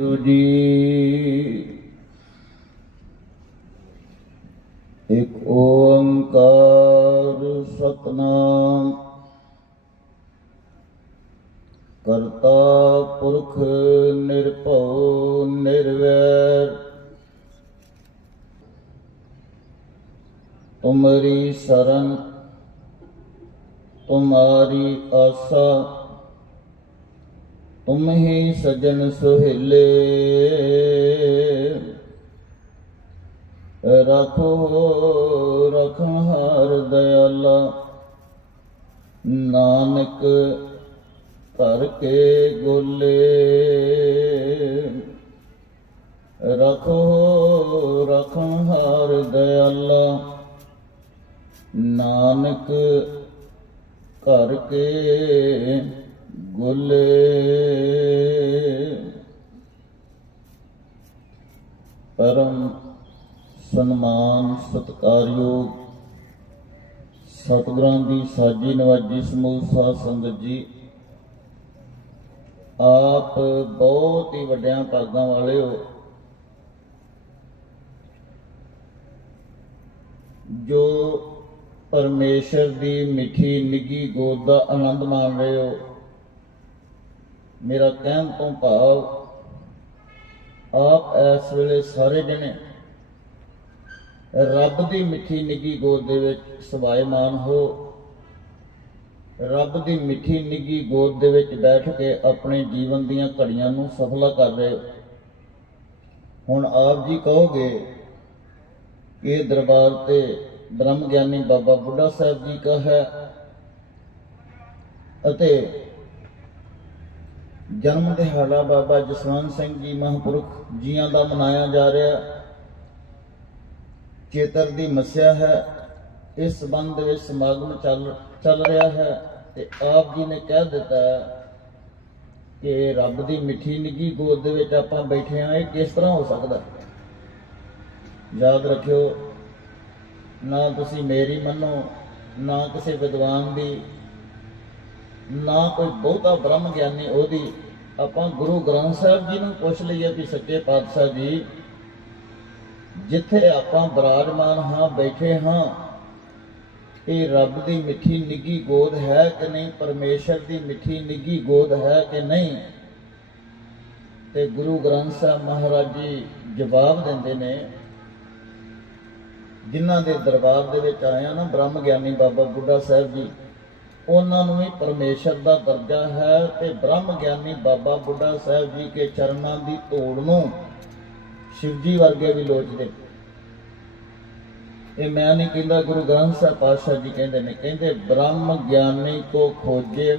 ਗੁਰੂ ਜੀ। ਇੱਕ ਓੰਕਾਰ ਸਤਨਾਮ ਕਰਤਾ ਪੁਰਖ ਨਿਰਭਉ ਨਿਰਵੈਰ। ਤੁਮਰੀ ਸ਼ਰਨ ਤੁਮਾਰੀ ਆਸਾ ਤੁਮ ਹੀ ਸਜਣ ਸੁਹੇਲੇ। ਰਖੋ ਰਖਮ ਹਰ ਦਇਆਲਾ। ਨਾਨਕ ਧਰ ਕੇ ਗੋਲੇ। ਰਖੋ ਰਖਮ ਹਰ ਦਇਆਲਾ। ਨਾਨਕ ਘਰ ਕੇ ਗੋਲੇ ਪਰਮ ਸਨਮਾਨ ਸਤਕਾਰਯੋਗ ਸਤਿਗੁਰਾਂ ਦੀ ਸਾਜੀ ਨਵਾਜੀ ਸਮੂਹ ਸਾਧ ਸੰਗਤ ਜੀ, ਆਪ ਬਹੁਤ ਹੀ ਵੱਡਿਆਂ ਭਾਗਾਂ ਵਾਲੇ ਹੋ। ਜੋ ਪਰਮੇਸ਼ਰ ਦੀ ਮਿੱਠੀ ਨਿੱਗੀ ਗੋਦ ਦਾ ਆਨੰਦ ਮਾਣ ਰਹੇ ਹੋ। ਮੇਰਾ ਕਹਿਣ ਤੋਂ ਭਾਵ, ਆਪ ਇਸ ਵੇਲੇ ਸਾਰੇ ਜਣੇ ਰੱਬ ਦੀ ਮਿੱਠੀ ਨਿੱਗੀ ਗੋਦ ਦੇ ਵਿੱਚ ਸਵਾਇਮਾਨ ਹੋ। ਰੱਬ ਦੀ ਮਿੱਠੀ ਨਿੱਗੀ ਗੋਦ ਦੇ ਵਿੱਚ ਬੈਠ ਕੇ ਆਪਣੇ ਜੀਵਨ ਦੀਆਂ ਘੜੀਆਂ ਨੂੰ ਸਫਲਾ ਕਰ ਰਹੇ ਹੁਣ ਆਪ ਜੀ ਕਹੋਗੇ, ਕਿ ਦਰਬਾਰ ਤੇ ਬ੍ਰਹਮ ਗਿਆਨੀ ਬਾਬਾ ਬੁੱਢਾ ਸਾਹਿਬ ਜੀ ਕਾ ਹੈ ਅਤੇ ਜਨਮ ਦਿਹਾੜਾ ਬਾਬਾ ਜਸਵੰਤ ਸਿੰਘ ਜੀ ਮਹਾਂਪੁਰਖ ਜੀਆਂ ਦਾ ਮਨਾਇਆ ਜਾ ਰਿਹਾ। ਚੇਤਰ ਦੀ ਮੱਸਿਆ ਹੈ। ਇਸ ਸੰਬੰਧ ਵਿੱਚ ਸਮਾਗਮ ਚੱਲ ਚੱਲ ਰਿਹਾ ਹੈ ਤੇ ਆਪ ਜੀ ਨੇ ਕਹਿ ਦਿੱਤਾ ਹੈ ਕਿ ਰੱਬ ਦੀ ਮਿੱਠੀ ਨਿੱਗੀ ਗੋਦ ਦੇ ਵਿੱਚ ਆਪਾਂ ਬੈਠੇ ਹਾਂ, ਇਹ ਕਿਸ ਤਰ੍ਹਾਂ ਹੋ ਸਕਦਾ? ਯਾਦ ਰੱਖਿਓ, ਨਾ ਤੁਸੀਂ ਮੇਰੀ ਮੰਨੋ, ਨਾ ਕਿਸੇ ਵਿਦਵਾਨ ਦੀ ਨਾ ਕੋਈ ਬਹੁਤਾ ਬ੍ਰਹਮ ਗਿਆਨੀ ਉਹਦੀ। ਆਪਾਂ ਗੁਰੂ ਗ੍ਰੰਥ ਸਾਹਿਬ ਜੀ ਨੂੰ ਪੁੱਛ ਲਈਏ ਵੀ ਸੱਚੇ ਪਾਤਸ਼ਾਹ ਜੀ, ਜਿੱਥੇ ਆਪਾਂ ਬਰਾਜਮਾਨ ਹਾਂ, ਬੈਠੇ ਹਾਂ, ਇਹ ਰੱਬ ਦੀ ਮਿੱਠੀ ਨਿੱਗੀ ਗੋਦ ਹੈ ਕਿ ਨਹੀਂ? ਪਰਮੇਸ਼ਰ ਦੀ ਮਿੱਠੀ ਨਿੱਗੀ ਗੋਦ ਹੈ ਕਿ ਨਹੀਂ? ਤੇ ਗੁਰੂ ਗ੍ਰੰਥ ਸਾਹਿਬ ਮਹਾਰਾਜ ਜੀ ਜਵਾਬ ਦਿੰਦੇ ਨੇ, ਜਿਨ੍ਹਾਂ ਦੇ ਦਰਬਾਰ ਦੇ ਵਿੱਚ ਆਇਆ ਨਾ ਬ੍ਰਹਮ ਗਿਆਨੀ ਬਾਬਾ ਬੁੱਢਾ ਸਾਹਿਬ ਜੀ ਉਹਨਾਂ ਨੂੰ ਵੀ ਪਰਮੇਸ਼ਰ ਦਾ ਦਰਜਾ ਹੈ ਤੇ ਬ੍ਰਹਮ ਗਿਆਨੀ ਬਾਬਾ ਬੁੱਢਾ ਸਾਹਿਬ ਜੀ ਕੇ ਚਰਨਾਂ ਦੀ ਧੂੜ ਨੂੰ ਸ਼ਿਵ ਜੀ ਵਰਗੇ ਵੀ ਲੋਚਦੇ। ਇਹ ਮੈਂ ਨਹੀਂ ਕਹਿੰਦਾ ਗੁਰੂ ਗ੍ਰੰਥ ਸਾਹਿਬ ਪਾਤਸ਼ਾਹ ਜੀ ਕਹਿੰਦੇ ਨੇ, ਕਹਿੰਦੇ ਬ੍ਰਹਮ ਗਿਆਨੀ ਕੋ ਖੋਜੇ